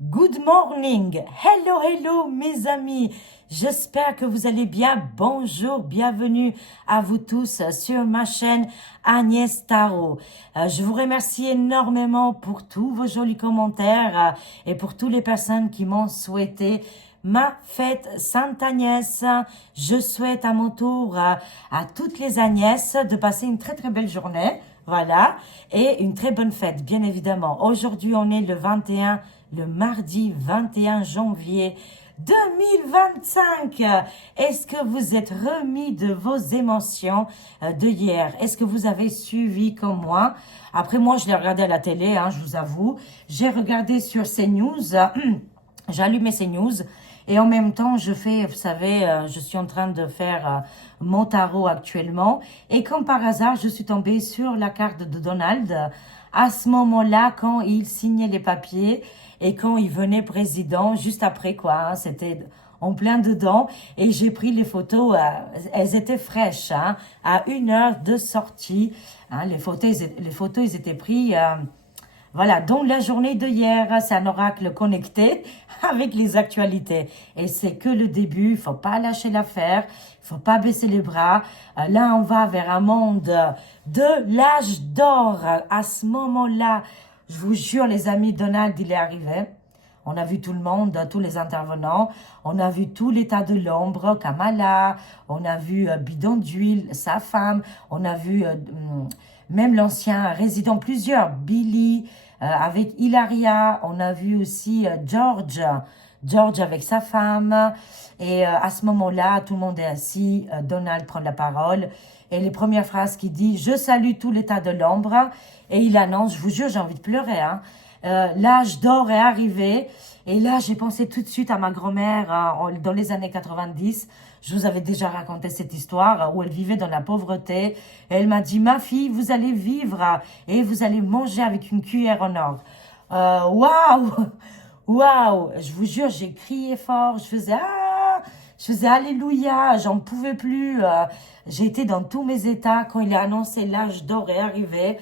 Good morning, hello mes amis, j'espère que vous allez bien, bonjour, bienvenue à vous tous sur ma chaîne Agnès Tarot. Je vous remercie énormément pour tous vos jolis commentaires et pour toutes les personnes qui m'ont souhaité ma fête Sainte Agnès. Je souhaite à mon tour à toutes les Agnès de passer une très belle journée, voilà, et une très bonne fête, bien évidemment. Aujourd'hui, on est le mardi 21 janvier 2025. Est-ce que vous êtes remis de vos émotions de hier? Est-ce que vous avez suivi comme moi? Après, moi, je l'ai regardé à la télé, je vous avoue. J'ai regardé sur CNews, j'ai allumé CNews. Et en même temps, je fais, vous savez, je suis en train de faire mon tarot actuellement. Et comme par hasard, je suis tombée sur la carte de Donald. À ce moment-là, quand il signait les papiers et quand il venait président, juste après quoi, c'était en plein dedans. Et j'ai pris les photos, elles étaient fraîches, à 1 heure de sortie. Les photos, ils étaient pris... voilà, donc la journée de hier, c'est un oracle connecté avec les actualités. Et c'est que le début, il faut pas lâcher l'affaire, il faut pas baisser les bras. Là, on va vers un monde de l'âge d'or. À ce moment-là, je vous jure, les amis, Donald, il est arrivé. On a vu tout le monde, tous les intervenants. On a vu tout l'état de l'ombre, Kamala. On a vu Bidon d'huile, sa femme. On a vu même l'ancien résident, plusieurs, Billy, avec Hilaria. On a vu aussi George avec sa femme. Et à ce moment-là, tout le monde est assis. Donald prend la parole. Et les premières phrases qu'il dit, je salue tout l'état de l'ombre. Et il annonce, je vous jure, j'ai envie de pleurer, l'âge d'or est arrivé. Et là, j'ai pensé tout de suite à ma grand-mère dans les années 90. Je vous avais déjà raconté cette histoire où elle vivait dans la pauvreté. Et elle m'a dit, ma fille, vous allez vivre et vous allez manger avec une cuillère en or. Waouh! Waouh! Je vous jure, j'ai crié fort. Je faisais Alléluia. J'en pouvais plus. J'ai été dans tous mes états quand il a annoncé l'âge d'or est arrivé.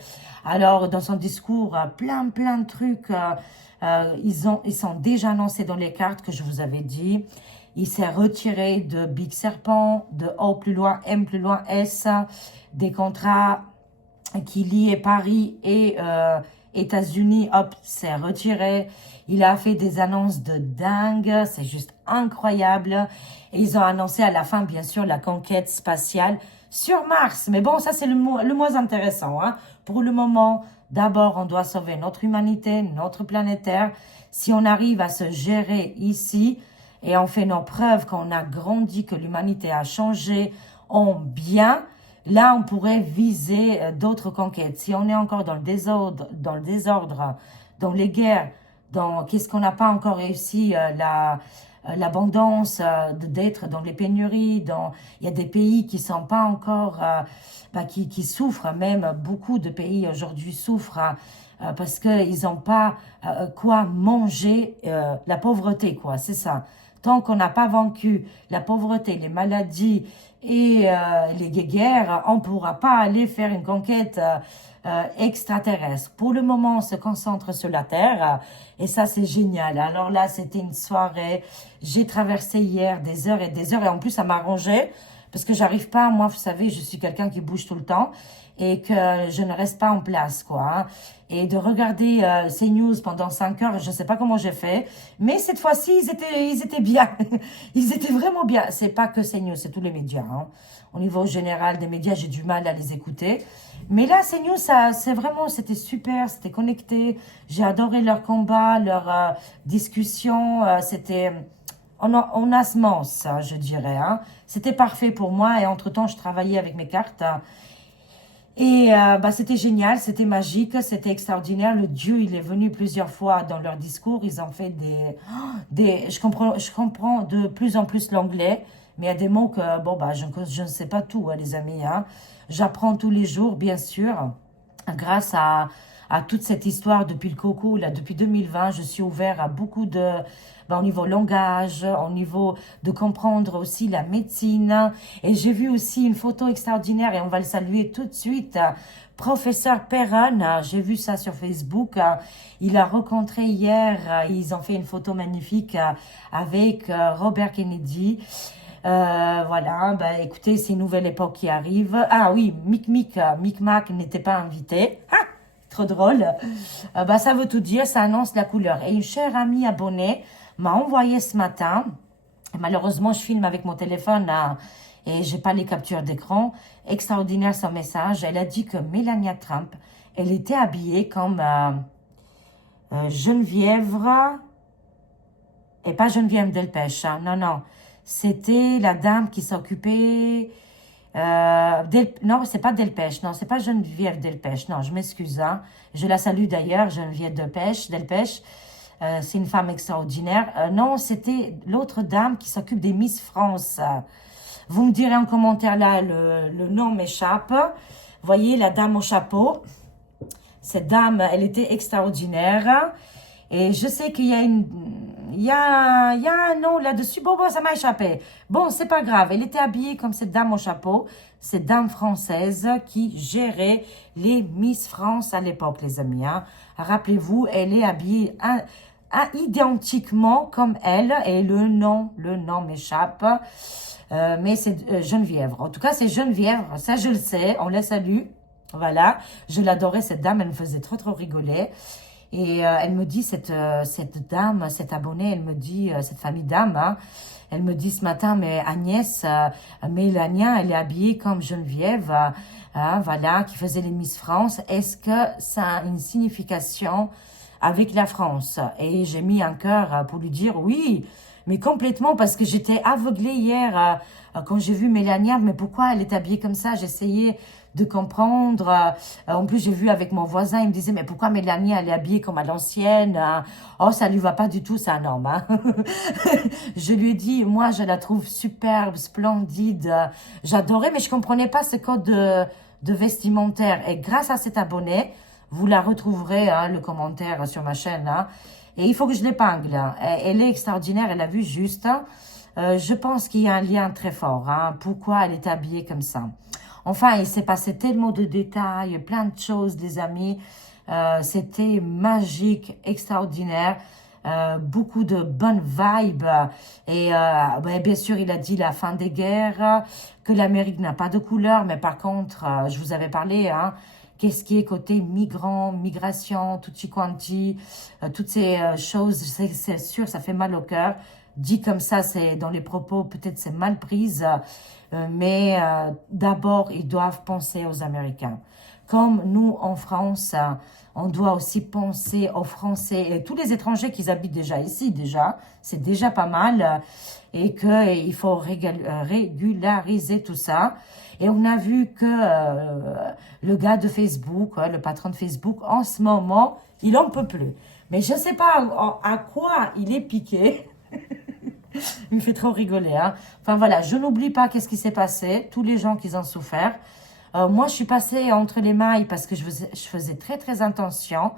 Alors, dans son discours, plein de trucs, ils sont déjà annoncés dans les cartes que je vous avais dit. Il s'est retiré de Big Serpent, de O plus loin, M plus loin, S, des contrats qui liaient Paris et États-Unis, hop, s'est retiré. Il a fait des annonces de dingue, c'est juste incroyable. Et ils ont annoncé à la fin, bien sûr, la conquête spatiale sur Mars. Mais bon, ça c'est le moins intéressant. Pour le moment, d'abord, on doit sauver notre humanité, notre planète Terre. Si on arrive à se gérer ici et on fait nos preuves qu'on a grandi, que l'humanité a changé en bien, là, on pourrait viser d'autres conquêtes. Si on est encore dans le désordre, dans les guerres, dans qu'est-ce qu'on n'a pas encore réussi, l'abondance, d'être dans les pénuries, il y a des pays qui sont pas encore, qui souffrent, même beaucoup de pays aujourd'hui souffrent parce qu'ils n'ont pas quoi manger, la pauvreté, quoi, c'est ça. Tant qu'on n'a pas vaincu la pauvreté, les maladies et les guerres, on ne pourra pas aller faire une conquête extraterrestre. Pour le moment, on se concentre sur la Terre et ça, c'est génial. Alors là, c'était une soirée. J'ai traversé hier des heures et en plus, ça m'a arrangé parce que j'arrive pas, moi, vous savez, je suis quelqu'un qui bouge tout le temps et que je ne reste pas en place, quoi. Et de regarder ces news pendant 5 heures, je ne sais pas comment j'ai fait, mais cette fois-ci, ils étaient bien. Ils étaient vraiment bien. C'est pas que ces news, c'est tous les médias. Au niveau général des médias, j'ai du mal à les écouter. Mais là, ces news, c'était super, c'était connecté. J'ai adoré leur combat, leur discussion. C'était en osmose, je dirais. C'était parfait pour moi. Et entre-temps, je travaillais avec mes cartes. Et c'était génial, c'était magique, c'était extraordinaire. Le Dieu, il est venu plusieurs fois dans leur discours. Ils ont fait je comprends de plus en plus l'anglais, mais il y a des mots que, je ne sais pas tout, les amis. J'apprends tous les jours, bien sûr, grâce à toute cette histoire depuis le coco, là, depuis 2020. Je suis ouvert à beaucoup au niveau langage, au niveau de comprendre aussi la médecine. Et j'ai vu aussi une photo extraordinaire et on va le saluer tout de suite Professeur Perron, j'ai vu ça sur Facebook, il a rencontré hier, ils ont fait une photo magnifique avec Robert Kennedy. Voilà, bah, écoutez, c'est une nouvelle époque qui arrive. Ah oui, Mick Mac n'était pas invité. Ah, trop drôle. Bah, ça veut tout dire, ça annonce la couleur. Et une chère amie abonnée m'a envoyé ce matin, malheureusement je filme avec mon téléphone et j'ai pas les captures d'écran, extraordinaire son message. Elle a dit que Melania Trump, elle était habillée comme Geneviève, et pas Geneviève Delpech, hein, non, non. C'était la dame qui s'occupait... non, c'est pas Delpech, non, c'est pas Geneviève Delpech, non, je m'excuse, hein. Je la salue d'ailleurs, Geneviève Delpech. C'est une femme extraordinaire. Non, c'était l'autre dame qui s'occupe des Miss France. Vous me direz en commentaire là, le nom m'échappe. Voyez, la dame au chapeau. Cette dame, elle était extraordinaire. Et je sais qu'il y a il y a un nom là-dessus. Bon, ça m'a échappé. Bon, c'est pas grave. Elle était habillée comme cette dame au chapeau. Cette dame française qui gérait les Miss France à l'époque, les amis. Hein. Rappelez-vous, elle est habillée identiquement comme elle. Et le nom m'échappe. Mais c'est Geneviève. En tout cas, c'est Geneviève. Ça, je le sais. On la salue. Voilà. Je l'adorais, cette dame. Elle me faisait trop rigoler. Et elle me dit, cette dame, cette abonnée, elle me dit, cette famille d'âme, hein, elle me dit ce matin, mais Agnès, Mélania, elle est habillée comme Geneviève, hein, voilà, qui faisait les Miss France. Est-ce que ça a une signification avec la France? Et j'ai mis un cœur pour lui dire oui, mais complètement, parce que j'étais aveuglée hier quand j'ai vu Mélania, mais pourquoi elle est habillée comme ça? J'essayais de comprendre. En plus, j'ai vu avec mon voisin, il me disait, mais pourquoi Mélanie, elle est habillée comme à l'ancienne? Oh, ça lui va pas du tout, ça, non. Hein. Je lui ai dit, moi, je la trouve superbe, splendide. J'adorais, mais je comprenais pas ce code de vestimentaire. Et grâce à cet abonné, vous la retrouverez, hein, le commentaire sur ma chaîne. Hein. Et il faut que je l'épingle. Hein. Elle est extraordinaire, elle a vu juste. Je pense qu'il y a un lien très fort. Hein. Pourquoi elle est habillée comme ça? Enfin, il s'est passé tellement de détails, plein de choses, les amis. C'était magique, extraordinaire. Beaucoup de bonnes vibes. Et ben, bien sûr, il a dit la fin des guerres, que l'Amérique n'a pas de couleur. Mais par contre, je vous avais parlé, hein, qu'est-ce qui est côté migrants, migration, tutti quanti, toutes ces choses, c'est sûr, ça fait mal au cœur. Dit comme ça, c'est dans les propos, peut-être c'est mal prise, mais d'abord, ils doivent penser aux Américains. Comme nous, en France, on doit aussi penser aux Français et tous les étrangers qui habitent déjà ici, déjà, c'est déjà pas mal, et qu'il faut régulariser tout ça. Et on a vu que le gars de Facebook, le patron de Facebook, en ce moment, il en peut plus. Mais je ne sais pas à quoi il est piqué. Il me fait trop rigoler. Hein. Enfin voilà, je n'oublie pas qu'est-ce qui s'est passé, tous les gens qui ont souffert. Moi, je suis passée entre les mailles parce que je faisais très attention.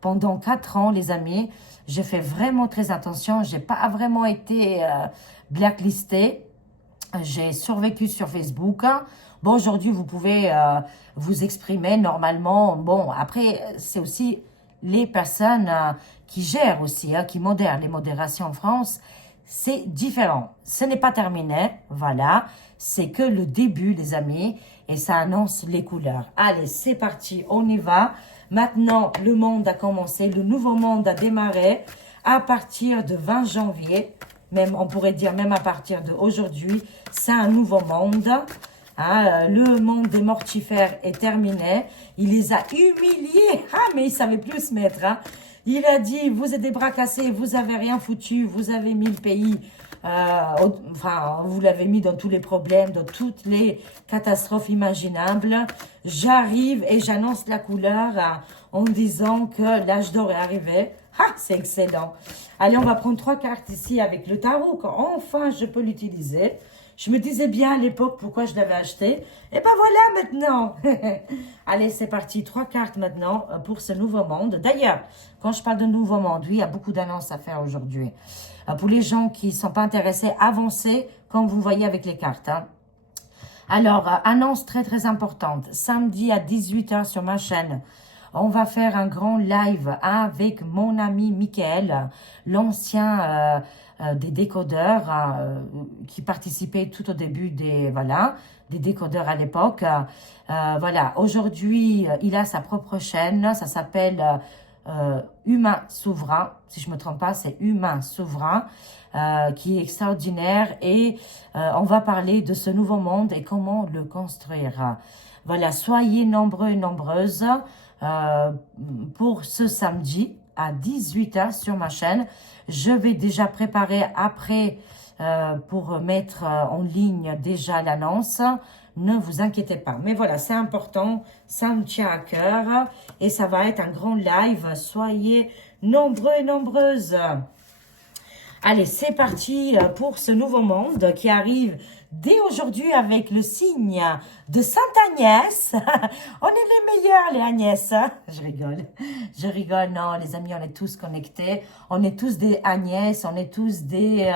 Pendant 4 ans, les amis, j'ai fait vraiment très attention. Je n'ai pas vraiment été blacklistée. J'ai survécu sur Facebook. Bon, aujourd'hui, vous pouvez vous exprimer normalement. Bon, après, c'est aussi les personnes qui gèrent aussi, hein, qui modèrent les modérations en France. C'est différent. Ce n'est pas terminé, voilà. C'est que le début, les amis, et ça annonce les couleurs. Allez, c'est parti, on y va. Maintenant, le monde a commencé, le nouveau monde a démarré à partir de 20 janvier. Même, on pourrait dire même à partir d'aujourd'hui, c'est un nouveau monde. Hein, le monde des mortifères est terminé. Il les a humiliés. Ah, mais il ne savait plus se mettre. Hein. Il a dit, vous êtes des bras cassés, vous n'avez rien foutu, vous avez mis le pays, enfin, vous l'avez mis dans tous les problèmes, dans toutes les catastrophes imaginables. J'arrive et j'annonce la couleur en disant que l'âge d'or est arrivé. Ah, c'est excellent. Allez, on va prendre 3 cartes ici avec le tarot, quand enfin je peux l'utiliser. Je me disais bien à l'époque pourquoi je l'avais acheté. Et ben voilà maintenant. Allez, c'est parti. 3 cartes maintenant pour ce nouveau monde. D'ailleurs, quand je parle de nouveau monde, oui, il y a beaucoup d'annonces à faire aujourd'hui. Pour les gens qui ne sont pas intéressés, avancez comme vous voyez avec les cartes. Hein. Alors, annonce très très importante. Samedi à 18 h sur ma chaîne, on va faire un grand live avec mon ami Michael, l'ancien des décodeurs qui participait tout au début des décodeurs à l'époque. Voilà, aujourd'hui, il a sa propre chaîne, ça s'appelle Humain Souverain, si je me trompe pas, c'est Humain Souverain, qui est extraordinaire et on va parler de ce nouveau monde et comment le construire. Voilà, soyez nombreux et nombreuses pour ce samedi à 18 h sur ma chaîne. Je vais déjà préparer après pour mettre en ligne déjà l'annonce. Ne vous inquiétez pas. Mais voilà, c'est important. Ça me tient à cœur. Et ça va être un grand live. Soyez nombreux et nombreuses. Allez, c'est parti pour ce nouveau monde qui arrive dès aujourd'hui avec le signe de Sainte Agnès. On est les meilleurs, les Agnès. Je rigole. Je rigole. Non, les amis, on est tous connectés. On est tous des Agnès. On est tous des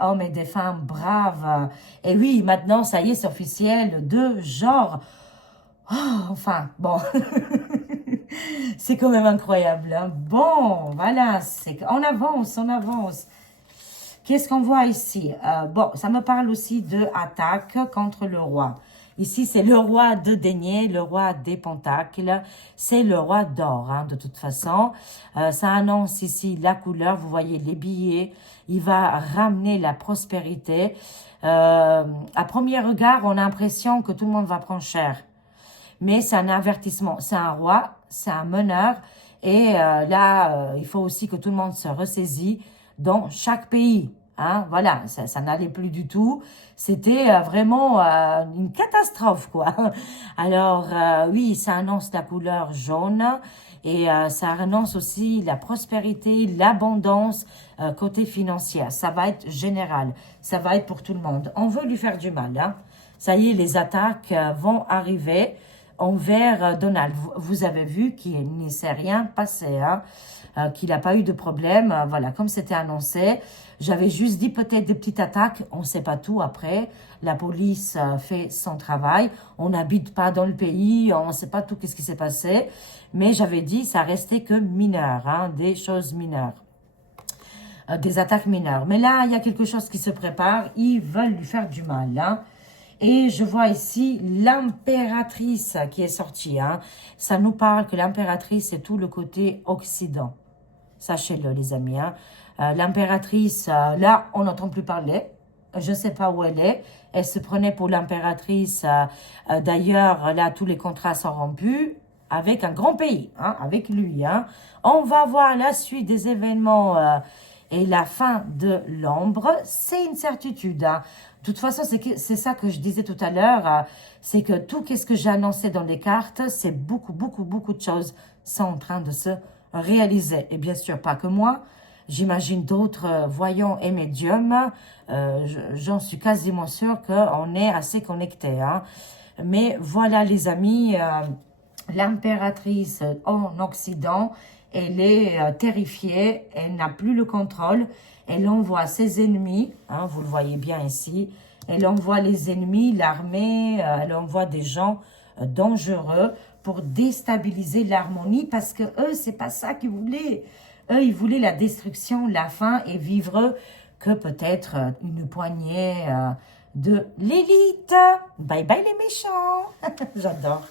hommes et des femmes braves. Et oui, maintenant, ça y est, c'est officiel. De genre... Oh, enfin, bon... C'est quand même incroyable. Hein? Bon, voilà, on avance, on avance. Qu'est-ce qu'on voit ici? Bon, ça me parle aussi de attaque contre le roi. Ici, c'est le roi de denier, le roi des pentacles. C'est le roi d'or, hein, de toute façon. Ça annonce ici la couleur. Vous voyez les billets. Il va ramener la prospérité. À premier regard, on a l'impression que tout le monde va prendre cher. Mais c'est un avertissement. C'est un roi, c'est un meneur. Et là, il faut aussi que tout le monde se ressaisit dans chaque pays. Hein, voilà, ça n'allait plus du tout. C'était vraiment une catastrophe, quoi. Alors, oui, ça annonce la couleur jaune. Et ça annonce aussi la prospérité, l'abondance côté financier. Ça va être général. Ça va être pour tout le monde. On veut lui faire du mal. Hein. Ça y est, les attaques vont arriver envers Donald. Vous avez vu qu'il ne s'est rien passé, hein, qu'il n'a pas eu de problème. Voilà, comme c'était annoncé. J'avais juste dit peut-être des petites attaques. On ne sait pas tout après. La police fait son travail. On n'habite pas dans le pays. On ne sait pas tout qu'est-ce qui s'est passé. Mais j'avais dit ça restait que mineur, hein, des choses mineures. Des attaques mineures. Mais là, il y a quelque chose qui se prépare. Ils veulent lui faire du mal, hein. Et je vois ici l'impératrice qui est sortie. Hein. Ça nous parle que l'impératrice, c'est tout le côté occident. Sachez-le, les amis. Hein. L'impératrice, là, on n'entend plus parler. Je ne sais pas où elle est. Elle se prenait pour l'impératrice. D'ailleurs, là, tous les contrats sont rompus avec un grand pays, hein, avec lui. Hein. On va voir la suite des événements et la fin de l'ombre. C'est une certitude. Hein. De toute façon, c'est ça que je disais tout à l'heure, c'est que tout ce que j'ai annoncé dans les cartes, c'est beaucoup de choses sont en train de se réaliser. Et bien sûr, pas que moi, j'imagine d'autres voyants et médiums, j'en suis quasiment sûre qu'on est assez connectés. Hein. Mais voilà les amis, l'impératrice en Occident, elle est terrifiée, elle n'a plus le contrôle. Elle envoie ses ennemis, hein, vous le voyez bien ici, elle envoie les ennemis, l'armée, elle envoie des gens dangereux pour déstabiliser l'harmonie parce que eux, c'est pas ça qu'ils voulaient. Eux, ils voulaient la destruction, la fin et vivre que peut-être une poignée de l'élite. Bye bye les méchants. J'adore.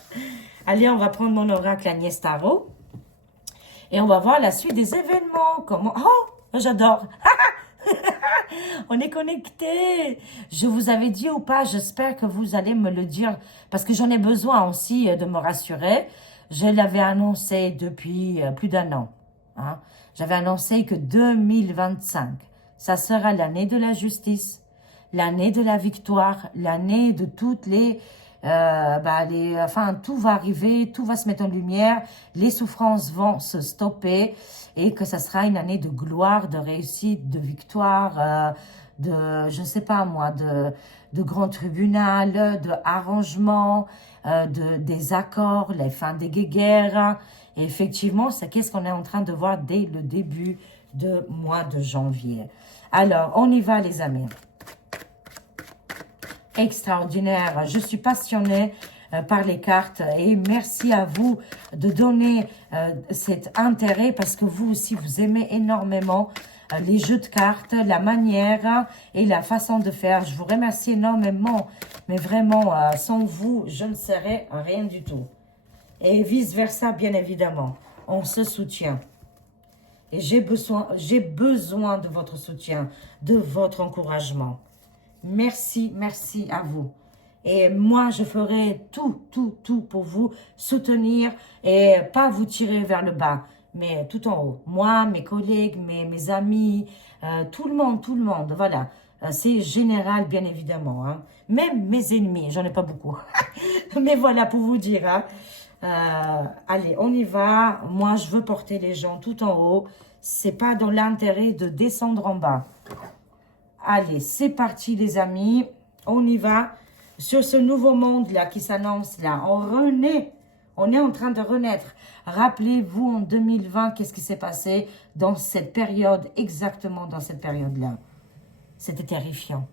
Allez, on va prendre mon oracle Agnès Tarot et on va voir la suite des événements. Comment... Oh, j'adore. On est connectés. Je vous avais dit ou pas, j'espère que vous allez me le dire parce que j'en ai besoin aussi de me rassurer. Je l'avais annoncé depuis plus d'1 an. Hein. J'avais annoncé que 2025, ça sera l'année de la justice, l'année de la victoire, l'année de toutes les... enfin, tout va arriver, tout va se mettre en lumière, les souffrances vont se stopper et que ça sera une année de gloire, de réussite, de victoire, je ne sais pas moi, de grand tribunal, de arrangement, des accords, les fins des guerres. Et effectivement, c'est qu'est-ce qu'on est en train de voir dès le début de mois de janvier. Alors, on y va les amis. extraordinaire. Je suis passionnée par les cartes et merci à vous de donner cet intérêt parce que vous aussi, vous aimez énormément les jeux de cartes, la manière et la façon de faire. Je vous remercie énormément, mais vraiment, sans vous, je ne serais rien du tout. Et vice-versa, bien évidemment. On se soutient. Et j'ai besoin de votre soutien, de votre encouragement. Merci, merci à vous. Et moi, je ferai tout pour vous soutenir et pas vous tirer vers le bas, mais tout en haut. Moi, mes collègues, mes amis, tout le monde, voilà. C'est général, bien évidemment. Hein. Même mes ennemis, j'en ai pas beaucoup. Mais voilà, pour vous dire. Hein. Allez, on y va. Moi, je veux porter les gens tout en haut. C'est pas dans l'intérêt de descendre en bas. Allez, c'est parti, les amis. On y va. Sur ce nouveau monde-là qui s'annonce là, on renaît. On est en train de renaître. Rappelez-vous, en 2020, qu'est-ce qui s'est passé dans cette période, exactement dans cette période-là. C'était terrifiant.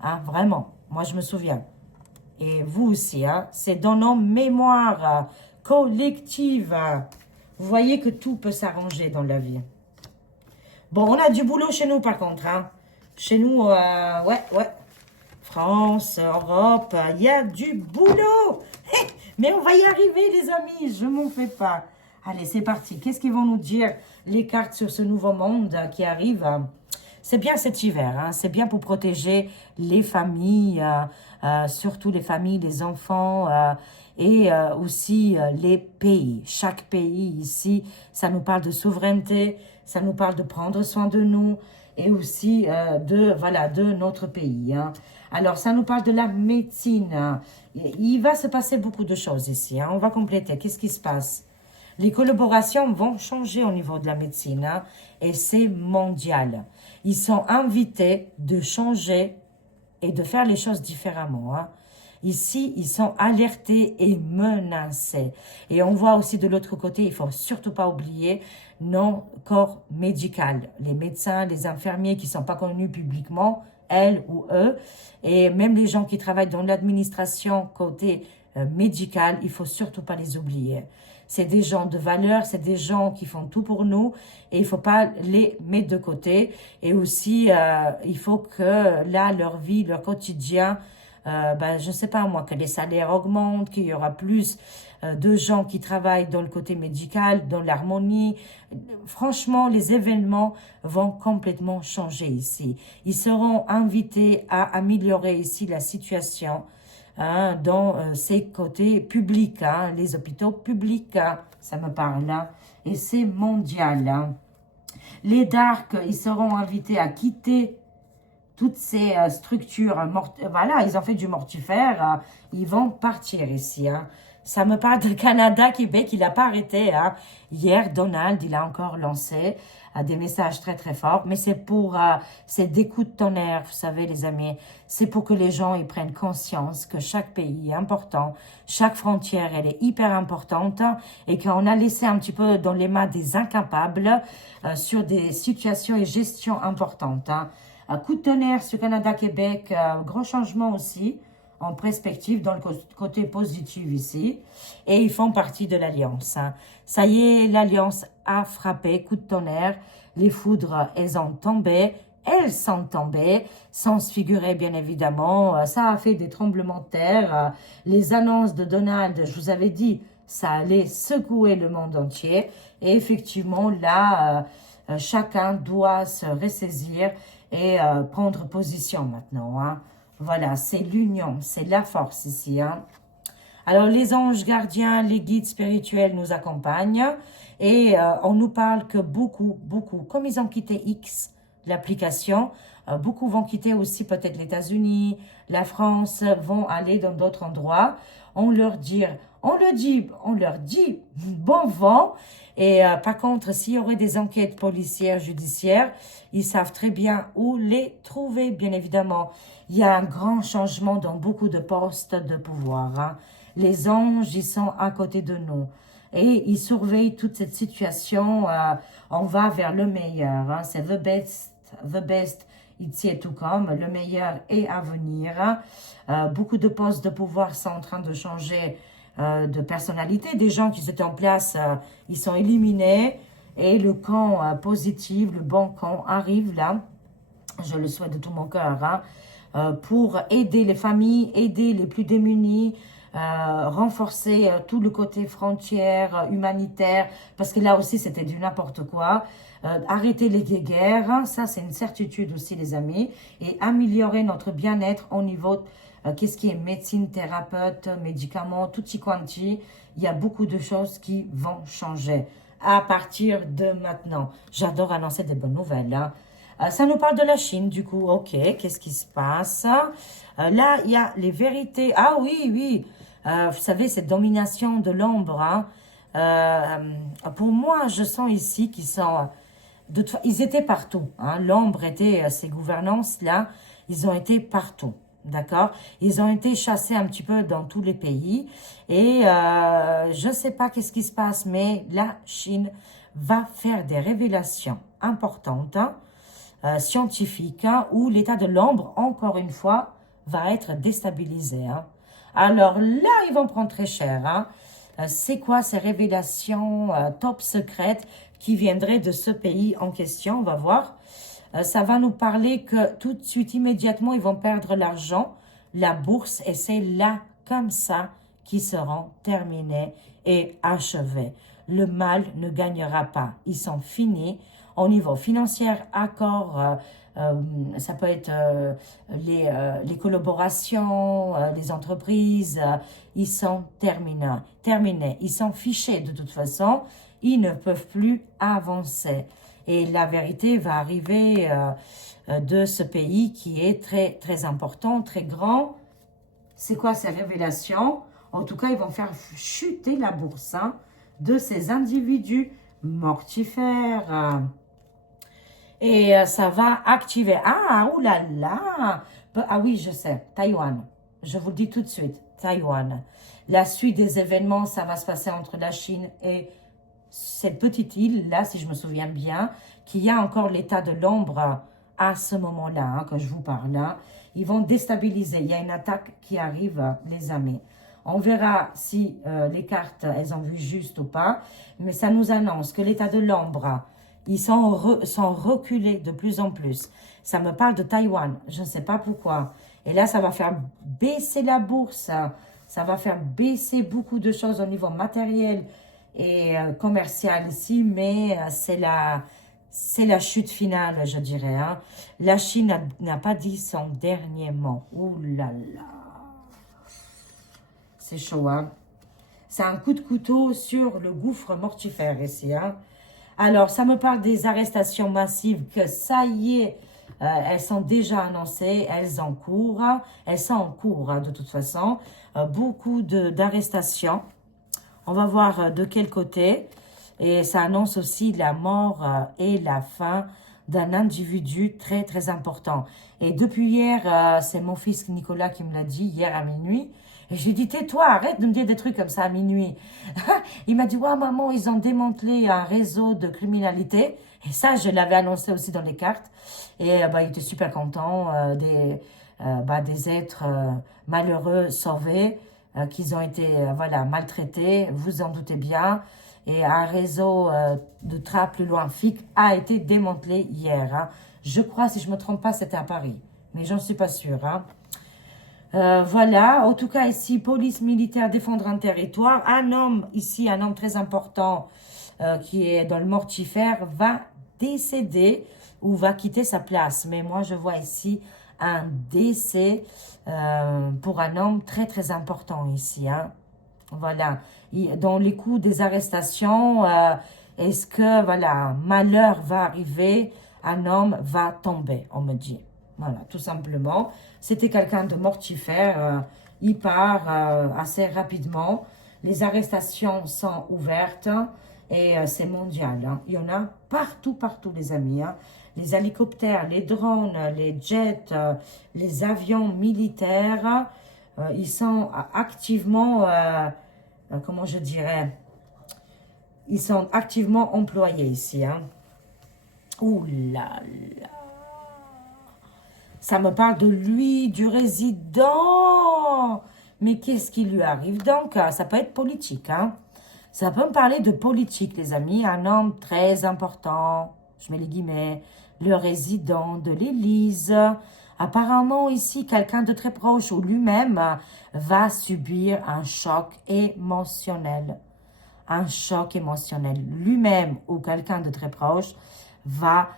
Hein, vraiment. Moi, je me souviens. Et vous aussi, hein. C'est dans nos mémoires collectives. Vous voyez que tout peut s'arranger dans la vie. Bon, on a du boulot chez nous, par contre. Hein. Chez nous, ouais. France, Europe, il y a du boulot. Mais on va y arriver, les amis. Je m'en fais pas. Allez, c'est parti. Qu'est-ce qu'ils vont nous dire, les cartes sur ce nouveau monde qui arrive? C'est bien cet hiver. Hein. C'est bien pour protéger les familles, surtout les familles, les enfants et aussi les pays. Chaque pays ici, ça nous parle de souveraineté, ça nous parle de prendre soin de nous et aussi de notre pays. Hein. Alors, ça nous parle de la médecine. Hein. Il va se passer beaucoup de choses ici. Hein. On va compléter. Qu'est-ce qui se passe? Les collaborations vont changer au niveau de la médecine hein, et c'est mondial. Ils sont invités de changer et de faire les choses différemment. Hein. Ici, ils sont alertés et menacés. Et on voit aussi de l'autre côté, il faut surtout pas oublier nos corps médical. Les médecins, les infirmiers qui sont pas connus publiquement, elles ou eux, et même les gens qui travaillent dans l'administration côté médical, il faut surtout pas les oublier. C'est des gens de valeur, c'est des gens qui font tout pour nous et il faut pas les mettre de côté. Et aussi, il faut que là, leur vie, leur quotidien, je sais pas moi, que les salaires augmentent, qu'il y aura plus de gens qui travaillent dans le côté médical, dans l'harmonie. Franchement, les événements vont complètement changer ici. Ils seront invités à améliorer ici la situation hein, dans ces côtés publics, hein, les hôpitaux publics, hein, ça me parle, hein, et c'est mondial. Hein. Les darks, ils seront invités à quitter toutes ces structures, voilà, ils ont fait du mortifère, ils vont partir ici. Hein. Ça me parle de Canada, Québec, il n'a pas arrêté. Hein. Hier, Donald, il a encore lancé des messages très très forts, mais c'est des coups de tonnerre, vous savez les amis. C'est pour que les gens ils prennent conscience que chaque pays est important, chaque frontière elle est hyper importante et qu'on a laissé un petit peu dans les mains des incapables sur des situations et gestions importantes. Hein. Coup de tonnerre sur Canada-Québec, gros changement aussi en perspective dans le côté positif ici. Et ils font partie de l'Alliance. Hein. Ça y est, l'Alliance a frappé, coup de tonnerre. Les foudres, elles ont tombé. Elles sont tombées, sans se figurer bien évidemment. Ça a fait des tremblements de terre. Les annonces de Donald, je vous avais dit, ça allait secouer le monde entier. Et effectivement, là, chacun doit se ressaisir et prendre position maintenant. Hein. Voilà, c'est l'union, c'est la force ici. Hein. Alors, les anges gardiens, les guides spirituels nous accompagnent et on nous parle que beaucoup, comme ils ont quitté X, l'application, beaucoup vont quitter aussi peut-être les États-Unis, la France, vont aller dans d'autres endroits. On leur dit bon vent. Et par contre, s'il y aurait des enquêtes policières, judiciaires, ils savent très bien où les trouver, bien évidemment. Il y a un grand changement dans beaucoup de postes de pouvoir. Hein. Les anges, ils sont à côté de nous. Et ils surveillent toute cette situation. On va vers le meilleur. Hein. C'est the best ici et tout comme, le meilleur est à venir. Beaucoup de postes de pouvoir sont en train de changer de personnalité. Des gens qui étaient en place, ils sont éliminés. Et le camp positif, le bon camp arrive là. Je le souhaite de tout mon cœur, hein, pour aider les familles, aider les plus démunis, renforcer tout le côté frontière, humanitaire, parce que là aussi c'était du n'importe quoi. Arrêter les guerres, hein, ça c'est une certitude aussi les amis, et améliorer notre bien-être au niveau, qu'est-ce qui est médecine, thérapeute, médicaments, tutti quanti, il y a beaucoup de choses qui vont changer à partir de maintenant. J'adore annoncer des bonnes nouvelles, hein. Ça nous parle de la Chine, du coup. Ok, qu'est-ce qui se passe? Là, il y a les vérités. Ah oui, oui. Vous savez, cette domination de l'ombre, hein. Pour moi, je sens ici qu'ils sont... ils étaient partout, hein. L'ombre était, ces gouvernances-là, ils ont été partout. D'accord? Ils ont été chassés un petit peu dans tous les pays. Et je ne sais pas qu'est-ce qui se passe, mais la Chine va faire des révélations importantes, hein, scientifique, hein, où l'état de l'ombre, encore une fois, va être déstabilisé, hein. Alors là, ils vont prendre très cher, hein. C'est quoi ces révélations top secrètes qui viendraient de ce pays en question? On va voir. Ça va nous parler que tout de suite, immédiatement, ils vont perdre l'argent, la bourse, et c'est là, comme ça, qu'ils seront terminés et achevés. Le mal ne gagnera pas. Ils sont finis. Au niveau financier, accord, ça peut être les collaborations, les entreprises, ils sont terminés. Ils sont fichés de toute façon. Ils ne peuvent plus avancer. Et la vérité va arriver de ce pays qui est très, très important, très grand. C'est quoi ces révélations? En tout cas, ils vont faire chuter la bourse, hein, de ces individus mortifères. Et ça va activer. Ah, oulala. Ah oui, je sais. Taïwan. Je vous le dis tout de suite. Taïwan. La suite des événements, ça va se passer entre la Chine et cette petite île-là, si je me souviens bien, qui a encore l'état de l'ombre à ce moment-là, hein, que je vous parle. Hein. Ils vont déstabiliser. Il y a une attaque qui arrive, les amis. On verra si les cartes, elles ont vu juste ou pas. Mais ça nous annonce que l'état de l'ombre, ils sont reculés de plus en plus. Ça me parle de Taïwan. Je ne sais pas pourquoi. Et là, ça va faire baisser la bourse. Ça va faire baisser beaucoup de choses au niveau matériel et commercial ici. Mais c'est la chute finale, je dirais. Hein. La Chine n'a pas dit son dernier mot. Ouh là là. C'est chaud, hein. C'est un coup de couteau sur le gouffre mortifère ici, hein. Alors, ça me parle des arrestations massives que ça y est, elles sont déjà annoncées, elles sont en cours, hein, de toute façon. Beaucoup d'arrestations. On va voir de quel côté. Et ça annonce aussi la mort et la fin d'un individu très, très important. Et depuis hier, c'est mon fils Nicolas qui me l'a dit, hier à minuit. Et j'ai dit, tais-toi, arrête de me dire des trucs comme ça à minuit. Il m'a dit, ouais, maman, ils ont démantelé un réseau de criminalité. Et ça, je l'avais annoncé aussi dans les cartes. Et il était super content des êtres malheureux sauvés, qu'ils ont été maltraités, vous en doutez bien. Et un réseau de trappes plus loin, FIC, a été démantelé hier. Hein. Je crois, si je ne me trompe pas, c'était à Paris. Mais j'en suis pas sûre. Hein. Voilà, en tout cas ici, police militaire défendre un territoire. Un homme très important qui est dans le mortifère va décéder ou va quitter sa place. Mais moi, je vois ici un décès pour un homme très, très important ici. Hein. Voilà, dans les coups des arrestations, est-ce que, malheur va arriver, un homme va tomber, on me dit. Voilà, tout simplement. C'était quelqu'un de mortifère. Il part assez rapidement. Les arrestations sont ouvertes et c'est mondial. Hein. Il y en a partout, partout, les amis. Hein. Les hélicoptères, les drones, les jets, les avions militaires, ils sont activement, comment je dirais, ils sont activement employés ici. Hein. Ouh là là. Ça me parle de lui, du résident. Mais qu'est-ce qui lui arrive donc? Ça peut être politique, hein? Ça peut me parler de politique, les amis. Un homme très important, je mets les guillemets, le résident de l'Élysée. Apparemment, ici, quelqu'un de très proche ou lui-même va subir un choc émotionnel. Un choc émotionnel. Lui-même ou quelqu'un de très proche va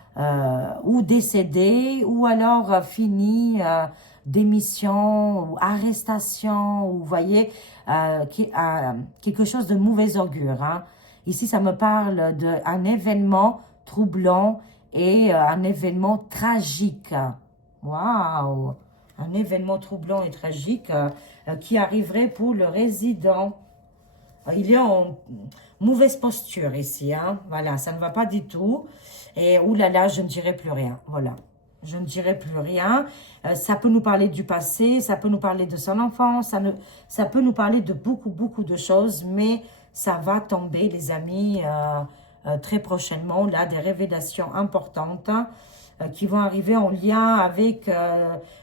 ou décéder ou alors finir démission ou arrestation ou vous voyez quelque chose de mauvais augure. Hein. Ici, ça me parle d'un événement troublant et un événement tragique. Waouh! Un événement troublant et tragique qui arriverait pour le résident. Il est en mauvaise posture ici, hein. Voilà, ça ne va pas du tout. Et oulala, je ne dirai plus rien. Voilà, je ne dirai plus rien. Ça peut nous parler du passé, ça peut nous parler de son enfance, ça peut nous parler de beaucoup de choses, mais ça va tomber, les amis, très prochainement. Là, des révélations importantes qui vont arriver en lien avec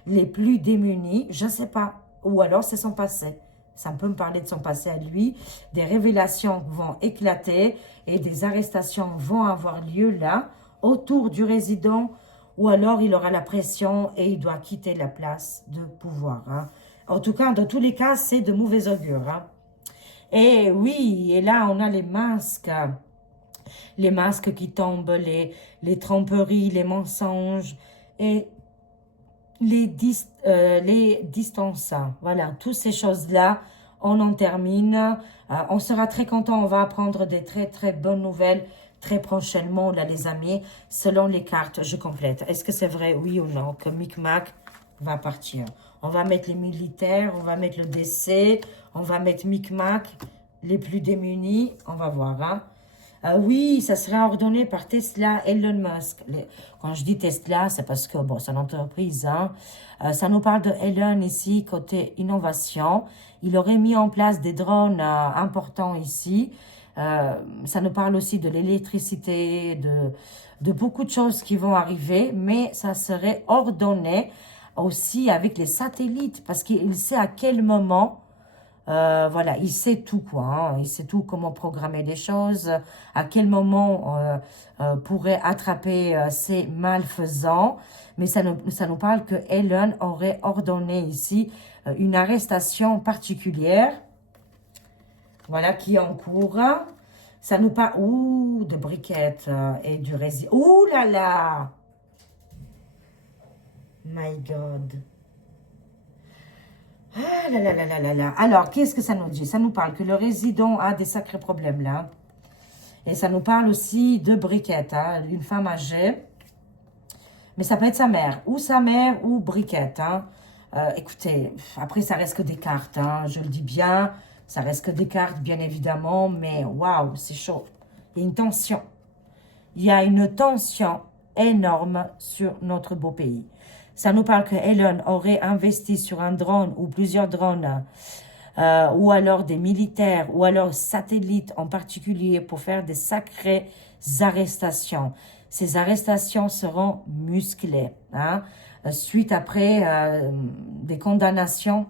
les plus démunis. Je ne sais pas. Ou alors, c'est son passé. Ça peut me parler de son passé à lui. Des révélations vont éclater et des arrestations vont avoir lieu là, autour du résident, ou alors il aura la pression et il doit quitter la place de pouvoir. Hein. En tout cas, dans tous les cas, c'est de mauvais augure. Hein. Et oui, et là, on a les masques. Les masques qui tombent, les tromperies, les mensonges et les distances. Voilà, toutes ces choses-là, on en termine. On sera très content, on va apprendre des très bonnes nouvelles très prochainement, là, les amis. Selon les cartes, je complète. Est-ce que c'est vrai, oui ou non, que Micmac va partir? On va mettre les militaires, on va mettre le décès, on va mettre Micmac, les plus démunis, on va voir, hein. Oui, ça sera ordonné par Tesla, Elon Musk. Quand je dis Tesla, c'est parce que, bon, c'est une entreprise, hein. Ça nous parle de Elon ici, côté innovation. Il aurait mis en place des drones importants ici. Ça nous parle aussi de l'électricité, de beaucoup de choses qui vont arriver, mais ça serait ordonné aussi avec les satellites, parce qu'il sait à quel moment... voilà, il sait tout quoi, hein. Il sait tout comment programmer les choses, à quel moment pourrait attraper ces malfaisants. Mais ça nous parle que Elon aurait ordonné ici une arrestation particulière, voilà, qui est en cours. Ça nous parle, ouh, de briquettes et du résident. Ouh là là! My God! Ah là là là là là là. Alors, qu'est-ce que ça nous dit? Ça nous parle que le résident a des sacrés problèmes là. Et ça nous parle aussi de briquettes, hein, une femme âgée. Mais ça peut être sa mère ou briquette. Hein. Écoutez, après ça reste que des cartes, hein, je le dis bien. Ça reste que des cartes, bien évidemment. Mais waouh, c'est chaud. Il y a une tension. Il y a une tension énorme sur notre beau pays. Ça nous parle que Elon aurait investi sur un drone ou plusieurs drones, ou alors des militaires, ou alors satellites en particulier pour faire des sacrées arrestations. Ces arrestations seront musclées, hein, suite après des condamnations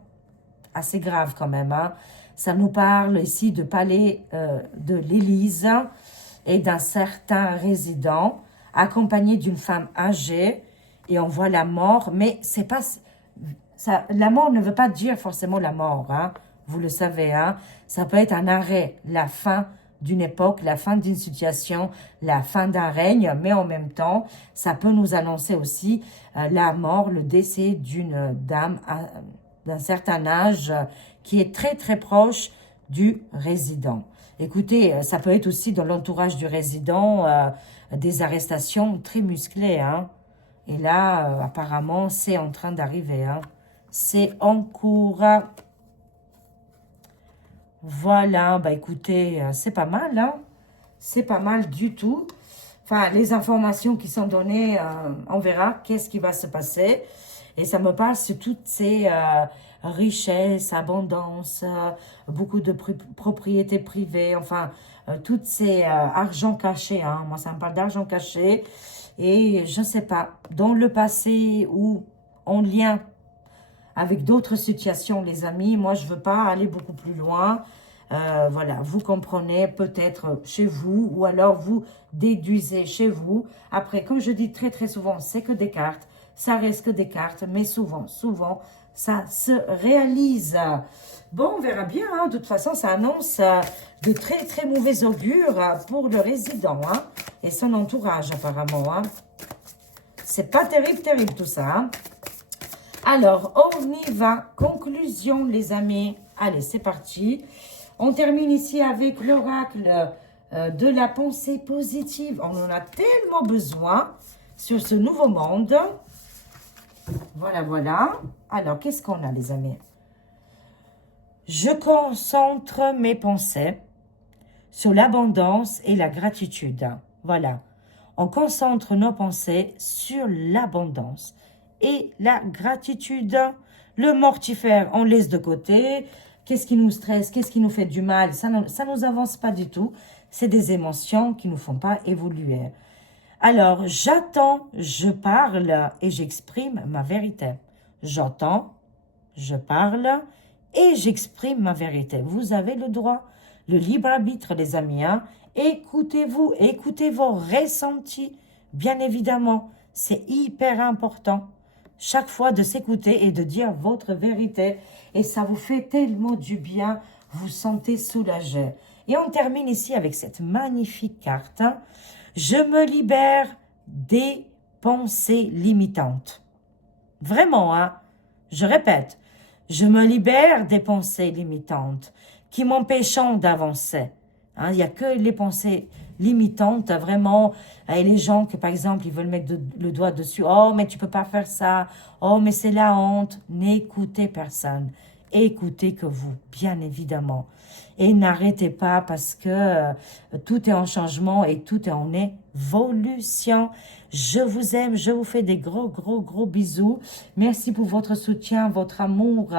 assez graves quand même. Hein. Ça nous parle ici de palais de l'Élysée et d'un certain résident accompagné d'une femme âgée. Et on voit la mort, mais c'est pas ça. La mort ne veut pas dire forcément la mort, hein. Vous le savez, hein. Ça peut être un arrêt, la fin d'une époque, la fin d'une situation, la fin d'un règne, mais en même temps, ça peut nous annoncer aussi la mort, le décès d'une dame d'un certain âge qui est très proche du résident. Écoutez, ça peut être aussi dans l'entourage du résident des arrestations très musclées, hein. Et là, apparemment, c'est en train d'arriver. Hein. C'est en cours. Voilà, bah écoutez, c'est pas mal. Hein. C'est pas mal du tout. Enfin, les informations qui sont données, on verra qu'est-ce qui va se passer. Et ça me parle sur toutes ces richesses, abondance, beaucoup de propriétés privées, enfin, toutes ces argent caché. Hein. Moi, ça me parle d'argent caché. Et je ne sais pas, dans le passé ou en lien avec d'autres situations, les amis. Moi, je ne veux pas aller beaucoup plus loin. Voilà, vous comprenez peut-être chez vous ou alors vous déduisez chez vous. Après, comme je dis très très souvent, c'est que des cartes. Ça reste que des cartes, mais souvent, ça se réalise. Bon, on verra bien. Hein. De toute façon, ça annonce de très très mauvais augure pour le résident hein, et son entourage apparemment. Hein. C'est pas terrible, terrible tout ça. Hein. Alors, on y va. Conclusion, les amis. Allez, c'est parti. On termine ici avec l'oracle de la pensée positive. On en a tellement besoin sur ce nouveau monde. Voilà, voilà. Alors, qu'est-ce qu'on a, les amis? Je concentre mes pensées sur l'abondance et la gratitude. Voilà. On concentre nos pensées sur l'abondance et la gratitude. Le mortifère, on laisse de côté. Qu'est-ce qui nous stresse? Qu'est-ce qui nous fait du mal? Ça nous avance pas du tout. C'est des émotions qui nous font pas évoluer. Alors, j'attends, je parle et j'exprime ma vérité. J'entends, je parle et j'exprime ma vérité. Vous avez le droit, le libre arbitre, les amis. Hein? Écoutez-vous, écoutez vos ressentis, bien évidemment. C'est hyper important. Chaque fois de s'écouter et de dire votre vérité. Et ça vous fait tellement du bien, vous sentez soulagé. Et on termine ici avec cette magnifique carte. Je me libère des pensées limitantes. Vraiment, hein? Je répète, je me libère des pensées limitantes qui m'empêchent d'avancer. Hein, il n'y a que les pensées limitantes, vraiment, et les gens que, par exemple, ils veulent mettre le doigt dessus. Oh, mais tu peux pas faire ça. Oh, mais c'est la honte. N'écoutez personne. Écoutez que vous, bien évidemment. Et n'arrêtez pas parce que tout est en changement et tout est en évolution. Je vous aime, je vous fais des gros, gros, gros bisous. Merci pour votre soutien, votre amour.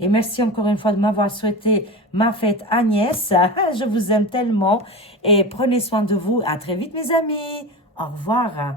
Et merci encore une fois de m'avoir souhaité ma fête Agnès. Je vous aime tellement. Et prenez soin de vous. À très vite, mes amis. Au revoir.